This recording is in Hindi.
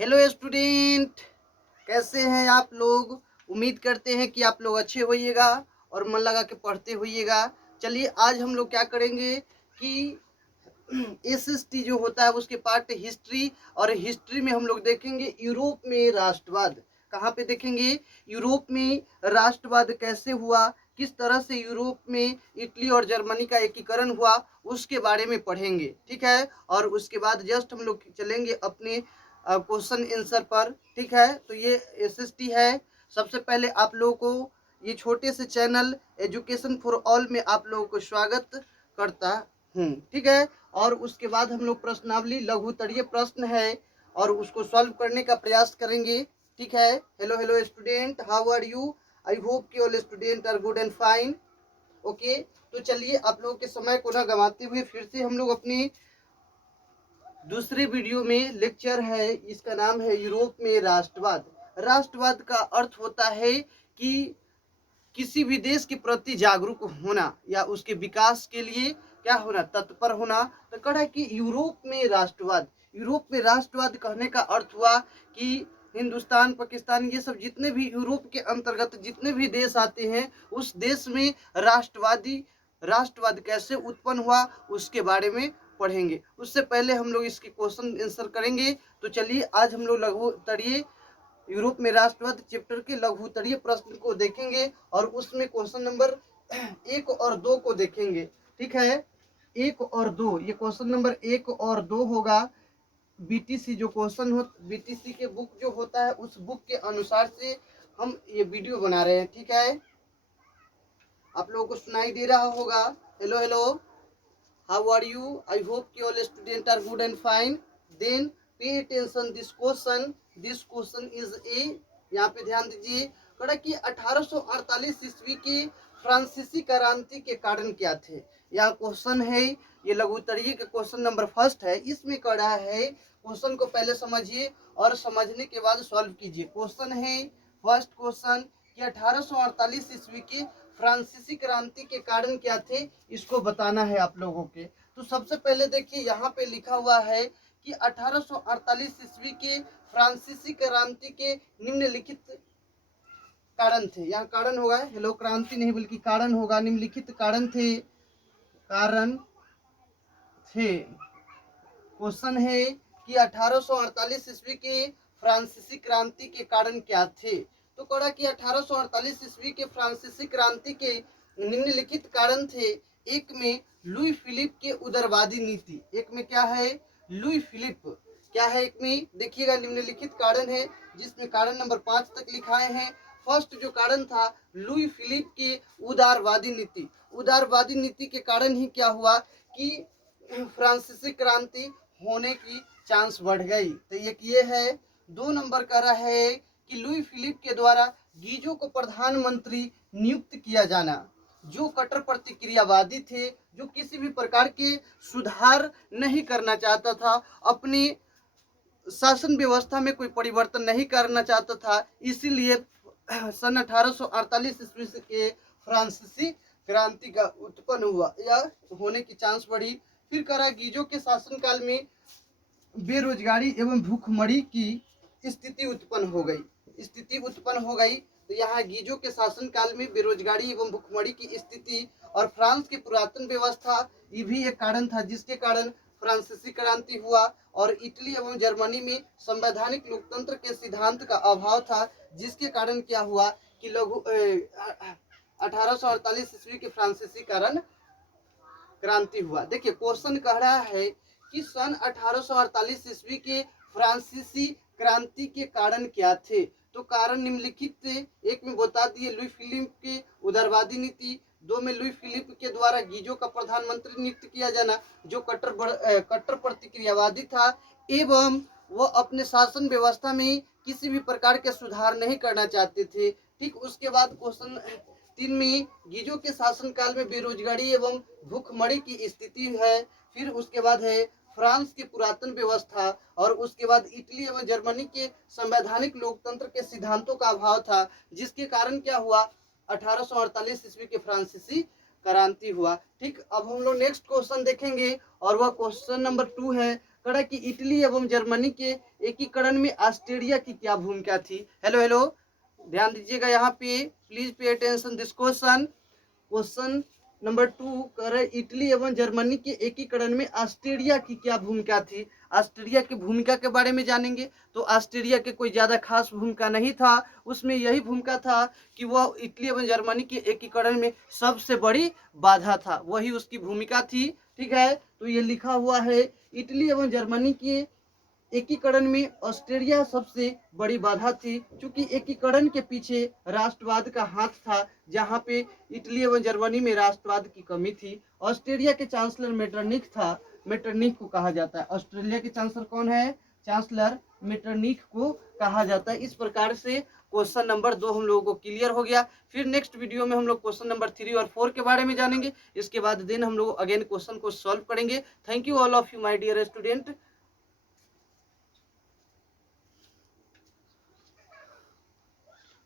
हेलो स्टूडेंट, कैसे हैं आप लोग। उम्मीद करते हैं कि आप लोग अच्छे होइएगा और मन लगा के पढ़ते होइएगा। चलिए आज हम लोग क्या करेंगे कि एसएसटी जो होता है उसके पार्ट हिस्ट्री, और हिस्ट्री में हम लोग देखेंगे यूरोप में राष्ट्रवाद। कहाँ पे देखेंगे? यूरोप में राष्ट्रवाद कैसे हुआ, किस तरह से यूरोप में इटली और जर्मनी का एकीकरण हुआ, उसके बारे में पढ़ेंगे। ठीक है, और उसके बाद जस्ट हम लोग चलेंगे अपने क्वेश्चन आंसर पर। ठीक है, तो ये एसएसटी है। सबसे पहले आप लोगों को ये छोटे से चैनल एजुकेशन फॉर ऑल में आप लोगों को स्वागत करता हूँ। ठीक है, और उसके बाद हम लोग प्रश्नावली लघुतरीय प्रश्न है और उसको सॉल्व करने का प्रयास करेंगे। ठीक है, hello hello student, how are you? I hope कि all student are good and fine. Okay, तो चलिए आप लोगों के समय को ना गंवाते हुए फिर से हम लोग अपनी दूसरे वीडियो में लेक्चर है, इसका नाम है यूरोप में राष्ट्रवाद। राष्ट्रवाद का अर्थ होता है कि किसी भी देश के प्रति जागरूक होना या उसके विकास के लिए क्या होना, तत्पर होना। तो कहा कि यूरोप में राष्ट्रवाद, यूरोप में राष्ट्रवाद कहने का अर्थ हुआ कि हिंदुस्तान, पाकिस्तान, ये सब जितने भी यूरोप के अंतर्गत जितने भी देश आते हैं उस देश में राष्ट्रवाद कैसे उत्पन्न हुआ उसके बारे में पढ़ेंगे। उससे पहले हम लोग इसके क्वेश्चन आंसर करेंगे। तो चलिए आज हम लोग लघुतरीय यूरोप में राष्ट्रवाद चैप्टर के लघुतरीय प्रश्न को देखेंगे और उसमें क्वेश्चन नंबर 1 और 2 को देखेंगे। ठीक है, 1 और 2, ये क्वेश्चन नंबर 1 और 2 होगा। बीटीसी जो क्वेश्चन हो, बीटीसी के बुक जो होता है उस बुक के अनुसार से हम ये वीडियो बना रहे हैं। ठीक है, आप लोगों को सुनाई दे रहा होगा। Hello hello, how are you? I hope कि all student are good and fine. Then pay attention this question is a, यहाँ पे ध्यान दीजिए। कहा कि 1848 ईस्वी के फ्रांसीसी क्रांति के कारण क्या थे। यहाँ क्वेश्चन है, ये लघुतरीय के क्वेश्चन नंबर फर्स्ट है। इसमें कह रहा है, क्वेश्चन को पहले समझिए और समझने के बाद सॉल्व कीजिए। क्वेश्चन है फर्स्ट क्वेश्चन कि 1848 ईस्वी के फ्रांसीसी क्रांति के कारण क्या थे, इसको बताना है आप लोगों के। तो सबसे पहले देखिए यहाँ पे लिखा हुआ है कि 1848 ईस्वी के फ्रांसीसी क्रांति के निम्नलिखित कारण थे। यहाँ कारण होगा, हेलो, क्रांति नहीं बल्कि कारण होगा। निम्नलिखित कारण थे, कारण थे। क्वेश्चन है कि 1848 ईस्वी के फ्रांसीसी क्रांति के कारण क्या थे। तो कहा कि 1848 ईस्वी के फ्रांसीसी क्रांति के निम्नलिखित कारण थे। एक में लुई फिलिप के उदारवादी नीति। एक में क्या है? Louis Philippe. क्या है एक में? देखिएगा, निम्नलिखित कारण है जिसमें कारण नंबर 5 तक लिखाए हैं। फर्स्ट जो कारण था लुई फिलिप के उदारवादी नीति। उदारवादी नीति के कारण ही क्या हुआ कि फ्रांसीसी क्रांति होने की चांस बढ़ गई। तो ये है। 2 नंबर का रहा है कि लुई फिलिप के द्वारा गीजो को प्रधानमंत्री नियुक्त किया जाना, जो कट्टर प्रतिक्रियावादी थे, जो किसी भी प्रकार के सुधार नहीं करना चाहता था, अपनी शासन व्यवस्था में कोई परिवर्तन नहीं करना चाहता था। इसीलिए सन 1848 ईस्वी के फ्रांसीसी क्रांति का उत्पन्न हुआ या होने की चांस बढ़ी। फिर करा गीजो के शासनकाल में बेरोजगारी एवं भूखमरी की स्थिति उत्पन्न हो गई। तो यहाँ गीजो के शासनकाल में बेरोजगारी एवं भूखमरी की स्थिति और फ्रांस की पुरातन व्यवस्था, ये भी एक कारण था जिसके कारण फ्रांसीसी क्रांति हुआ। और इटली एवं जर्मनी में संवैधानिक लोकतंत्र के सिद्धांत का अभाव था, जिसके कारण क्या हुआ कि 1848 ईस्वी के फ्रांसीसी क्रांति हुआ। देखिए क्वेश्चन कह रहा है कि सन 1848 ईस्वी के फ्रांसीसी क्रांति के कारण क्या थे। तो कारण निम्नलिखित थे। एक में बता दिए लुई फिलिप के उदारवादी नीति। 2 में लुई फिलिप के द्वारा गीजो का प्रधानमंत्री नियुक्त किया जाना, जो कट्टर प्रतिक्रियावादी था एवं वह अपने शासन व्यवस्था में किसी भी प्रकार के सुधार नहीं करना चाहते थे। ठीक उसके बाद क्वेश्चन 3 में गीजो के शासनकाल में बेरोजगारी एवं भूखमरी की स्थिति है। फिर उसके बाद है फ्रांस की पुरातन व्यवस्था, और उसके बाद इटली एवं जर्मनी के संवैधानिक लोकतंत्र के सिद्धांतों का अभाव था, जिसके कारण क्या हुआ 1848 ईस्वी के फ्रांसीसी क्रांति हुआ। ठीक, अब हम लोग नेक्स्ट क्वेश्चन देखेंगे और वह क्वेश्चन नंबर 2 है। कड़ा कि इटली एवं जर्मनी के एकीकरण में ऑस्ट्रेलिया की क्या भूमिका थी। हेलो हेलो, ध्यान दीजिएगा यहाँ पे, please pay attention this question. Question number 2 कर इटली एवं जर्मनी के एकीकरण में ऑस्ट्रेलिया की क्या भूमिका थी। ऑस्ट्रेलिया की भूमिका के बारे में जानेंगे। तो ऑस्ट्रेलिया के कोई ज़्यादा खास भूमिका नहीं था, उसमें यही भूमिका था कि वह इटली एवं जर्मनी के एकीकरण में सबसे बड़ी बाधा था, वही उसकी भूमिका थी। ठीक है, तो ये लिखा हुआ है इटली एवं जर्मनी के एकीकरण में ऑस्ट्रेलिया सबसे बड़ी बाधा थी, क्योंकि एकीकरण के पीछे राष्ट्रवाद का हाथ था, जहां पे इटली एवं जर्मनी में राष्ट्रवाद की कमी थी। ऑस्ट्रेलिया के चांसलर मेटरनिख था, मेटरनिख को कहा जाता है। ऑस्ट्रेलिया के चांसलर कौन है? चांसलर मेटरनिख को कहा जाता है। इस प्रकार से क्वेश्चन नंबर 2 हम लोगों को क्लियर हो गया। फिर नेक्स्ट वीडियो में हम लोग क्वेश्चन नंबर 3 और 4 के बारे में जानेंगे। इसके बाद दिन हम लोग अगेन क्वेश्चन को सॉल्व करेंगे। Thank you all of you my dear student.